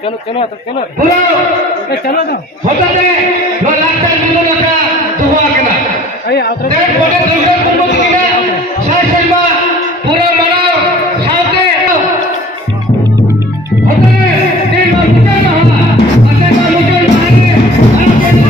चलो चलो चलो चलो ना होता है वो लाखन मुंडो का दुआ करना अरे आउट ते बोले दुर्गा मुंडो की शासनमा पूरा मनाओ साथे होता है दिन में मुझे ना अते का मुझे मारे अब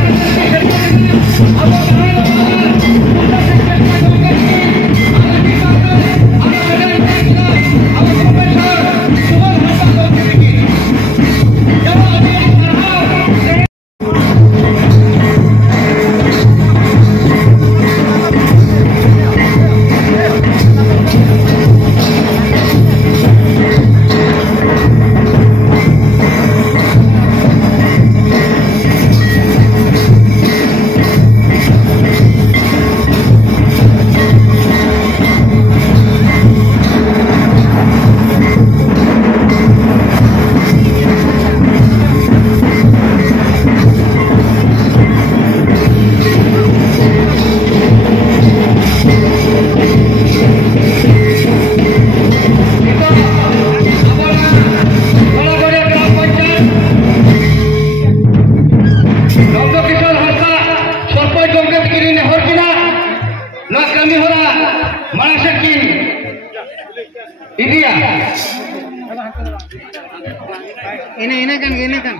ini kan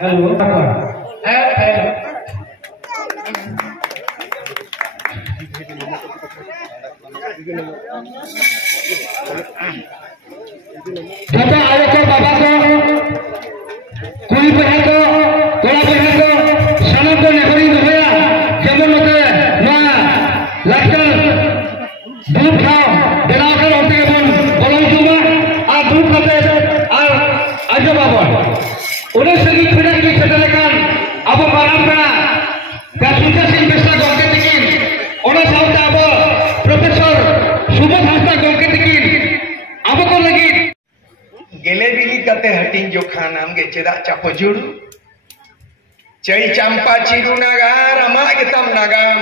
halo दादा आए तो बाबा को कोई पे है तो कोड़ा पे है तो सनम को नेहरी होया जेमन मते ना लाखन दूध खाओ बेलाकर होते बन बोलो जुमा आ दूध खाते आ आजो बाबा उन्हें सगी खुदा की सेटलkan अब माराम करा कासुका सिंह बेस्ता गोके तकिन उन्हें साउथ अब प्रोफेसर सुबोध हासदा गोके तकिन अब को लगी गेले बिली कते हटिंग जो खानाम गे चेदा चापजुड़ चई चंपा चिरू नागार अमा गेतम नागाम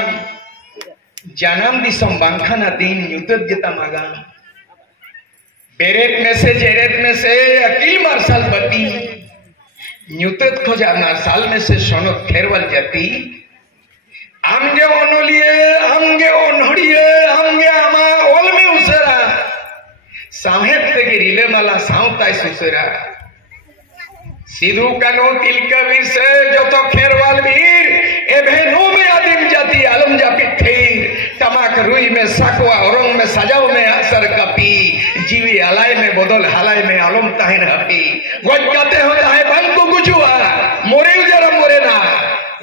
जानम दिसम बांखाना दिन युद्ध गेतम आगाम बेरेत में से जेरेत में से अकील मार्शल बती न्यूतत खोजा मार्शल में से सोनत खेरवल जाती आमगे ओनोलिए आमगे ओनहड़िए आमगे आमा ओल में उसरा साहेब तेगे रिले माला साउताई सुसरा सिद्धू कानो तिलका वीर से जो तो खेरवाल वीर ए भेनो में आदिम जाति आलम जापी थीर तमाक रुई में साकवा औरंग में सजाओ में असर कपी जीवी अलाय में बदल हलाय में आलम ताहिन हपी गोज कहते हो जाए बंको गुजुआ मोरे जरा मोरे ना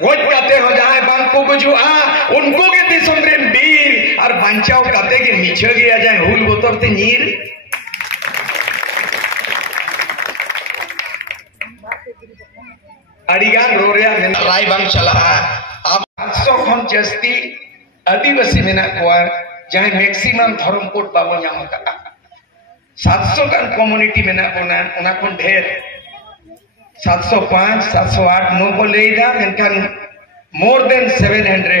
गोज कहते हो जाए बंको गुजुआ उनको के दिसमरे वीर और बंचाओ कहते के नीचे गया जाए हुल बोतर ते नीर अड़िगान रोरिया राय बांग चला अब 800 खन जस्ती आदिवासी मेना कोआ जहां मैक्सिमम धर्मकोट बाबो नाम का 700 गान कम्युनिटी मेना कोना उना कोन ढेर 705 708 नो को लेदा मेनखान मोर देन 700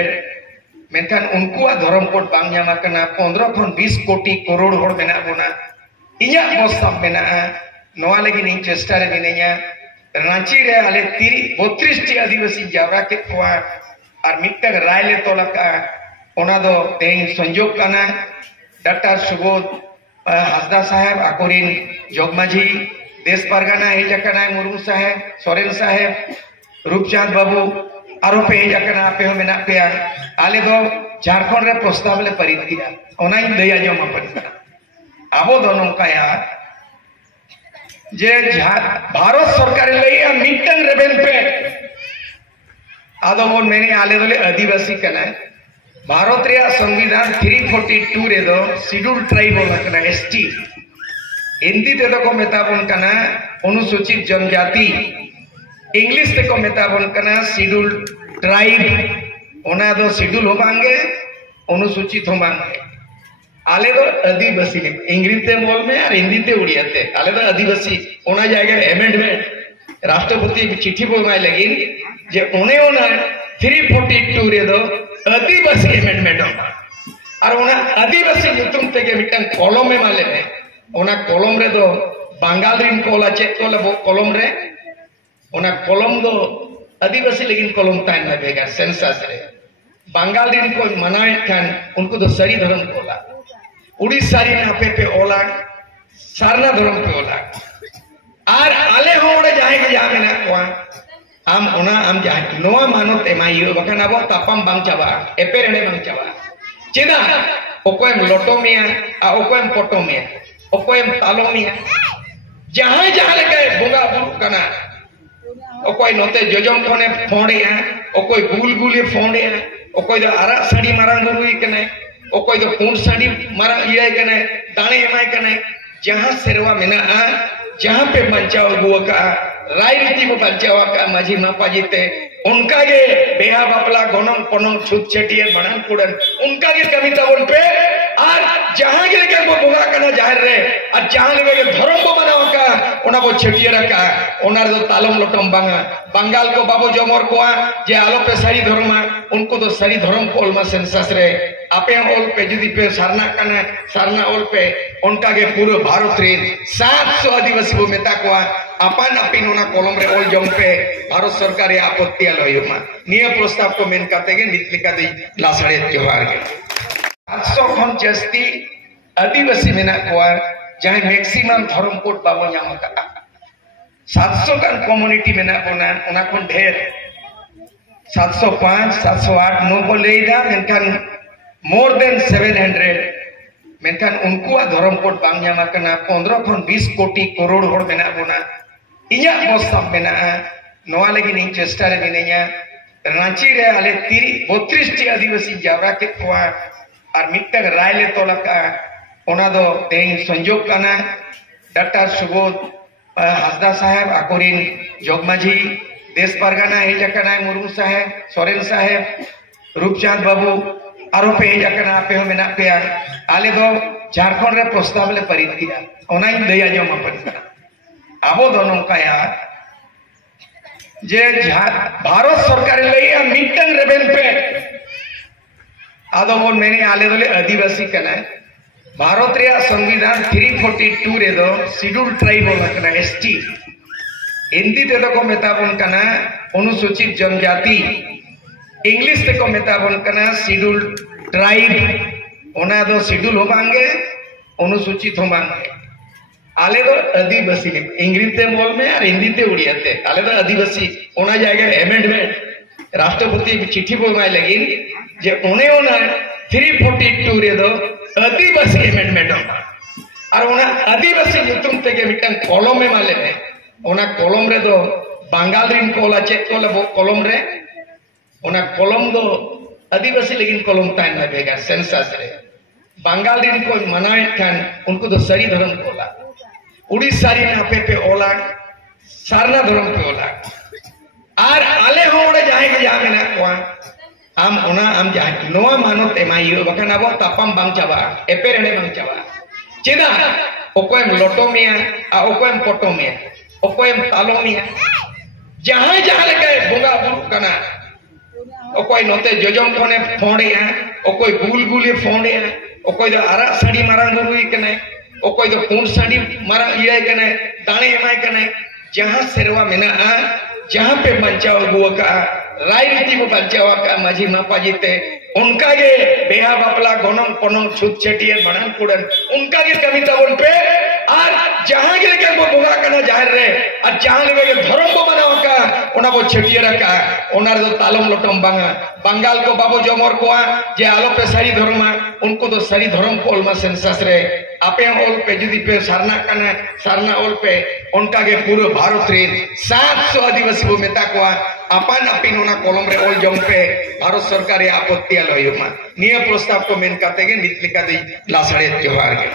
मेनखान उनको धर्मकोट बांग नाम कना 15 खन 20 कोटी करोड़ होड़ मेना कोना इया मोस्तम मेना नोआ लगी नी चेष्टा रे मिनेया रांची रे आले 32 टी आदिवासी जावरा के कोआ और मिटक राय ले तोलका ओना दो तेन संयोग काना डॉक्टर सुबोध हासदा साहेब आकोरिन जोगमाझी देश परगाना हे जकना मुर्मू साहेब सोरेन साहेब रूपचांद बाबू आरो पे हे जकना पे मेना पे आले दो झारखंड रे प्रस्ताव ले परित किया ओना इन दया जो अपन आबो दोनों का यार जे भारत सरकार लइया मिटन रेबेन पे आदो बोल मैंने आले दोले आदिवासी कना भारत रे संविधान 342 रे दो शेड्यूल ट्राइब होना एसटी हिंदी ते को मेताबन कना अनुसूचित जनजाति इंग्लिश ते को मेताबन कना शेड्यूल ट्राइब ओना दो शेड्यूल हो बांगे अनुसूचित हो बांगे आले दो आदिवासी इंग्लिश ते बोल में और हिंदी ते उड़िया ते आले दो आदिवासी ओना जाएगा अमेंडमेंट राष्ट्रपति चिट्ठी बोलवाए लगी जे उन्हें ओना 342 रे दो आदिवासी अमेंडमेंट होगा और आदिवासी नुतुम तेगे मिटन कलम एमाले में ओना कलम रे दो बांगाल रिन कोला चेक कोला बो कलम रे ओना कलम दो आदिवासी लेकिन कलम तान लगेगा सेंसस रे बांगाल रिन को मनाए खान उनको तो सरी धर्म कोला उड़ीसा रिन आपे पे ओला सारना धर्म पे ओला और आले होड़े जाए के जा मेना कोआ आम जाए नोआ मानत एमाइयो बखान अब तापाम बांग चाबा एपेरेने बांग चाबा चेदा ओकोएम लोटोमिया आ ओकोएम पोटोमिया ओकोएम तालोमिया जहां जहां लगे बोगा बुरु कना ओकोय नोते जोजम कोने फोंडेया ओकोय गुल गुले फोंडेया ओकोय दो आरा साड़ी मारांग गुरुई कने ओकोय दो पूर्ण साड़ी मारा इयाय कने दाणे एमाय कने जहां सेरवा मेना जहां पे बंचाव गुआ का राजनीति को बंचाव का माझी मापाजीते उनका के बेहा बापला गोनम पोनम छुत छटियर बणन कुडन उनका के कविता उन पे और जहां के लेके को बोगा कना जाहिर रे और जहां लेके धर्म को बनावा का ओना को छटियर का ओनार दो तालम लोटम बांगा बंगाल को बाबू जमर को जे आलो पे सारी धर्म उनको तो सारी धर्म को ओलमा सेंसस रे आपे ओल पे जुदी पे सारना ओल पे उनका के पूरे भारत रे 700 आदिवासी को मेता को अपन अपिन ओना कलम रे ओल जम पे भारत सरकार रे आपत्ति आलोयमा निय प्रस्ताव को मेन करते के नितलिका दे लासड़े जोहार के 800 खन जस्ती आदिवासी मेना को जहां मैक्सिमम धर्म कोड बाबो नाम का 700 कान कम्युनिटी मेना कोना ओना कोन ढेर 705 708 नो को लेदा मेनखान मोर देन 700 मेनखान उनको धर्म कोड बांग नाम कना 15 खन 20 कोटी करोड़ होड़ मेना बोना इया प्रस्ताव मेना नोआ लेकिन इन चेष्टा रे मिनेया रांची रे आले 32 टी आदिवासी जावरा के कोआ और मिटक राय ले तोलका ओना दो तेन संयोग कना डॉक्टर सुबोध हासदा साहेब आकोरिन जोगमाझी देश परगना हे जकना मुर्मू साहेब सोरेन साहेब रूपचांद बाबू आरो पे हे जकना पे हो मेना पे आले दो झारखंड रे प्रस्ताव ले परितिया ओना इन दया जो अपन आबो दोनों का यार जे भारत सरकार लइया मिटन रेबेन पे आदो बोल मैंने आले दोले आदिवासी कना भारत रे संविधान 342 रे दो शेड्यूल ट्राइब होना एसटी हिंदी ते को मेताबन कना अनुसूचित जनजाति इंग्लिश ते को मेताबन कना शेड्यूल ट्राइब ओना दो शेड्यूल हो बांगे अनुसूचित हो बांगे आले दो आदिवासी इंग्लिश ते बोल में और हिंदी ते उड़िया ते आले दो आदिवासी ओना जाएगा अमेंडमेंट राष्ट्रपति की चिट्ठी बोलवाए लगी जे उन्हें ओना 342 रे दो आदिवासी अमेंडमेंट होना और ओना आदिवासी नुतुम तेगे मिटन कलम एमाले में ओना कलम रे दो बांगाल रिन कोला चेक कोला बो कलम रे ओना कलम दो आदिवासी लेकिन कलम तान लगेगा सेंसस रे बांगाल रिन को मनाए खान उनको तो सरी धर्म कोला उड़ीसा रिन आपे पे ओला सारना धर्म पे ओला और आले होड़े जाए के जा मेना को आम जाए नोआ मानत एमाइयो बखान अब तापाम बांग चाबा एपेरेने बांग चाबा चेदा ओकोएम लोटोमिया आ ओकोएम पोटोमिया ओकोएम तालोमिया जहां जहां लगे बोगा बुरु कना ओकोय नोते जोजम कोने फोंडेया ओकोय गुल गुले फोंडेया ओकोय दो आरा साड़ी मारांग गुरुई कने ओकोय दो पूर्ण साड़ी मारा इयाय कने दाणे एमाय कने जहां सेरवा मेना जहां पे बंचाव गुआ का राजनीति को बंचाव का माझी मापाजीते उनका के बेहा बापला गोनम पोनम छुत छटियर बणन कुडन उनका के कविता उन पे और जहां के लेके को बोगा कना जाहिर रे और जहां लेके धर्म को बनावा का ओना को छटियर का ओनार दो तालम लोटम बांगा बंगाल को बाबू जमर को जे आलो पे सारी धर्म उनको तो सारी धर्म को ओलमा सेंसस रे आपे ओल पे जुदी पे सारना ओल पे उनका के पूरे भारत रे 700 आदिवासी को मेता को अपन अपिन ओना कलम रे ओल जम पे भारत सरकार रे आपत्ति आलोयमा निय प्रस्ताव को मेन करते के नितलिका दे लासड़े जोहार के